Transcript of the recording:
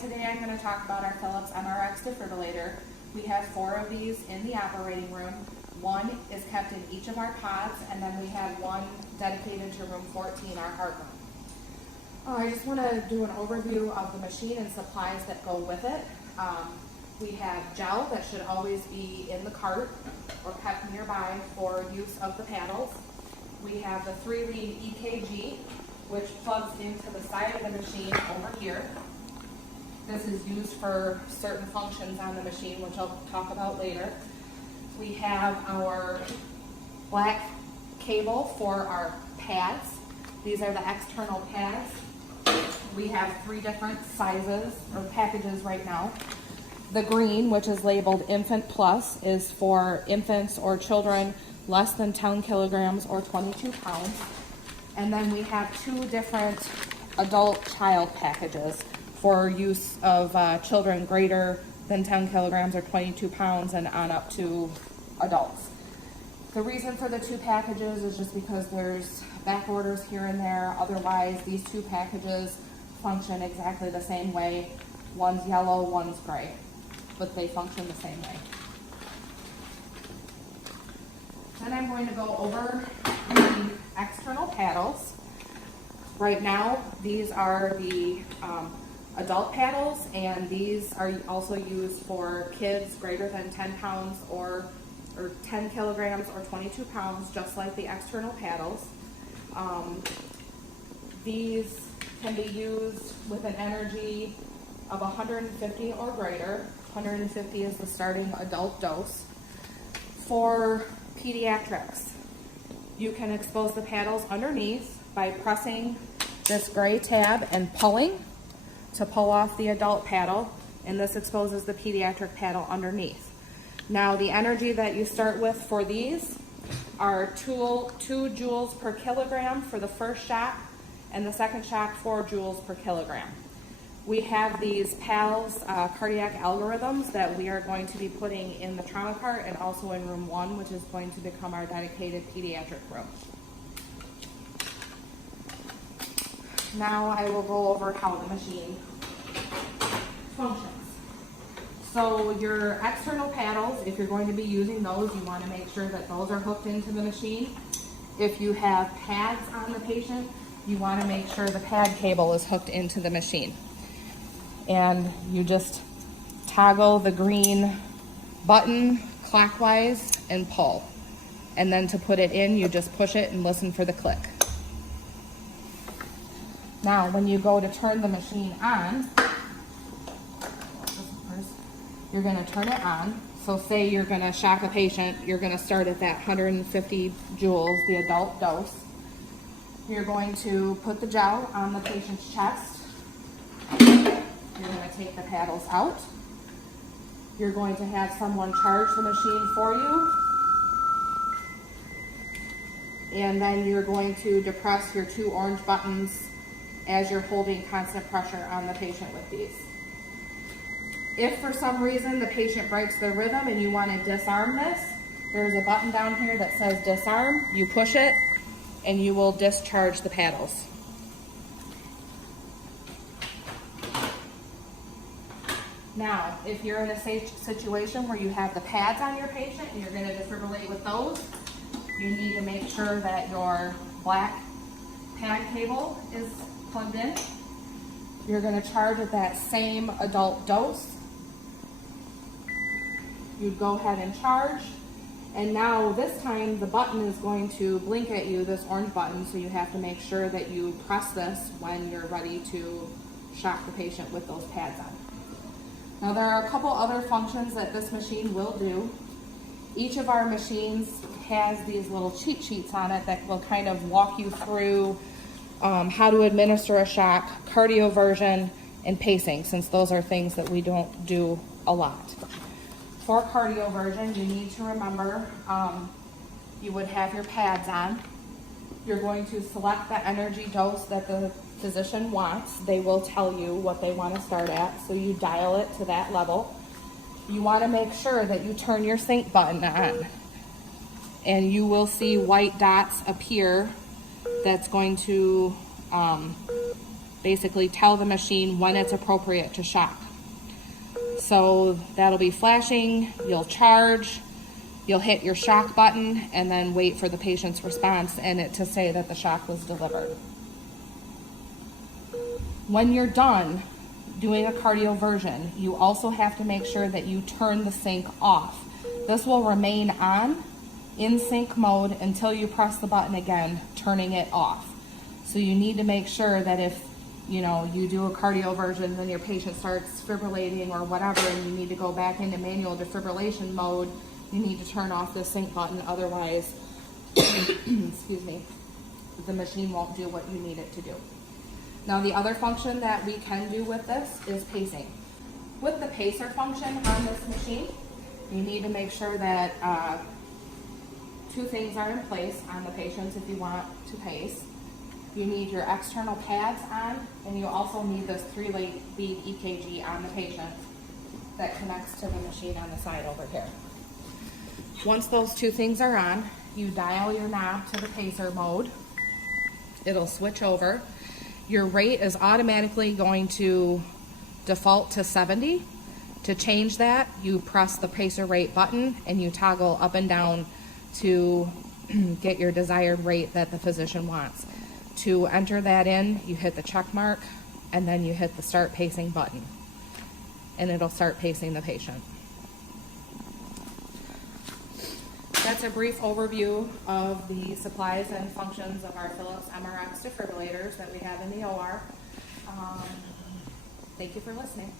Today I'm going to talk about our Philips MRX defibrillator. We have 4 of these in the operating room. 1 is kept in each of our pods, and then we have 1 dedicated to room 14, our heart room. I just want to do an overview of the machine and supplies that go with it. We have gel that should always be in the cart or kept nearby for use of the paddles. We have the 3-lead EKG, which plugs into the side of the machine over here. This is used for certain functions on the machine, which I'll talk about later. We have our black cable for our pads. These are the external pads. We have 3 different sizes or packages right now. The green, which is labeled Infant Plus, is for infants or children less than 10 kilograms or 22 pounds. And then we have 2 different adult-child packages for use of children greater than 10 kilograms or 22 pounds and on up to adults. The reason for the 2 packages is just because there's back orders here and there. Otherwise, these 2 packages function exactly the same way. One's yellow, one's gray, but they function the same way. Then I'm going to go over the external paddles. Right now, these are the adult paddles, and these are also used for kids greater than 10 pounds or 10 kilograms or 22 pounds, just like the external paddles. These can be used with an energy of 150 or greater. 150 is the starting adult dose. For pediatrics, you can expose the paddles underneath by pressing this gray tab and pulling to pull off the adult paddle, and this exposes the pediatric paddle underneath. Now, the energy that you start with for these are 2 joules per kilogram for the first shot, and the second shot 4 joules per kilogram. We have these PALS cardiac algorithms that we are going to be putting in the trauma cart and also in room 1, which is going to become our dedicated pediatric room. Now I will go over how the machine functions. So your external paddles, if you're going to be using those, you want to make sure that those are hooked into the machine. If you have pads on the patient, you want to make sure the pad cable is hooked into the machine. And you just toggle the green button clockwise and pull. And then to put it in, you just push it and listen for the click. Now, when you go to turn the machine on, you're going to turn it on. So say you're going to shock a patient, you're going to start at that 150 joules, the adult dose. You're going to put the gel on the patient's chest. You're going to take the paddles out. You're going to have someone charge the machine for you. And then you're going to depress your 2 orange buttons as you're holding constant pressure on the patient with these. If for some reason the patient breaks their rhythm and you want to disarm this, there's a button down here that says disarm. You push it and you will discharge the paddles. Now, if you're in a safe situation where you have the pads on your patient and you're going to defibrillate with those, you need to make sure that your black pad cable is plugged in. You're going to charge at that same adult dose. You'd go ahead and charge. And now this time the button is going to blink at you, this orange button, so you have to make sure that you press this when you're ready to shock the patient with those pads on. Now, there are a couple other functions that this machine will do. Each of our machines has these little cheat sheets on it that will kind of walk you through how to administer a shock, cardioversion, and pacing, since those are things that we don't do a lot. For cardioversion, you need to remember you would have your pads on. You're going to select the energy dose that the physician wants. They will tell you what they want to start at, so you dial it to that level. You want to make sure that you turn your sync button on, and you will see white dots appear that's going to basically tell the machine when it's appropriate to shock. So that'll be flashing, you'll charge, you'll hit your shock button, and then wait for the patient's response and it to say that the shock was delivered. When you're done doing a cardioversion, you also have to make sure that you turn the sync off. This will remain on in sync mode until you press the button again, turning it off. So you need to make sure that if you do a cardioversion, then your patient starts fibrillating or whatever, and you need to go back into manual defibrillation mode, you need to turn off the sync button, otherwise, excuse me, the machine won't do what you need it to do. Now the other function that we can do with this is pacing. With the pacer function on this machine, you need to make sure that two things are in place on the patients if you want to pace. You need your external pads on, and you also need this 3-lead EKG on the patient that connects to the machine on the side over here. Once those two things are on, you dial your knob to the pacer mode. It'll switch over. Your rate is automatically going to default to 70. To change that, you press the pacer rate button and you toggle up and down to get your desired rate that the physician wants. To enter that in, you hit the check mark and then you hit the start pacing button and it'll start pacing the patient. That's a brief overview of the supplies and functions of our Philips MRX defibrillators that we have in the OR. Thank you for listening.